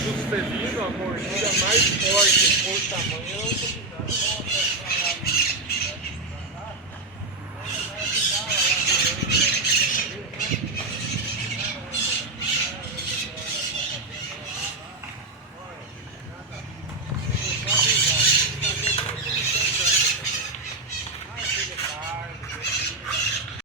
Sucedido, a mordida mais forte por tamanho é o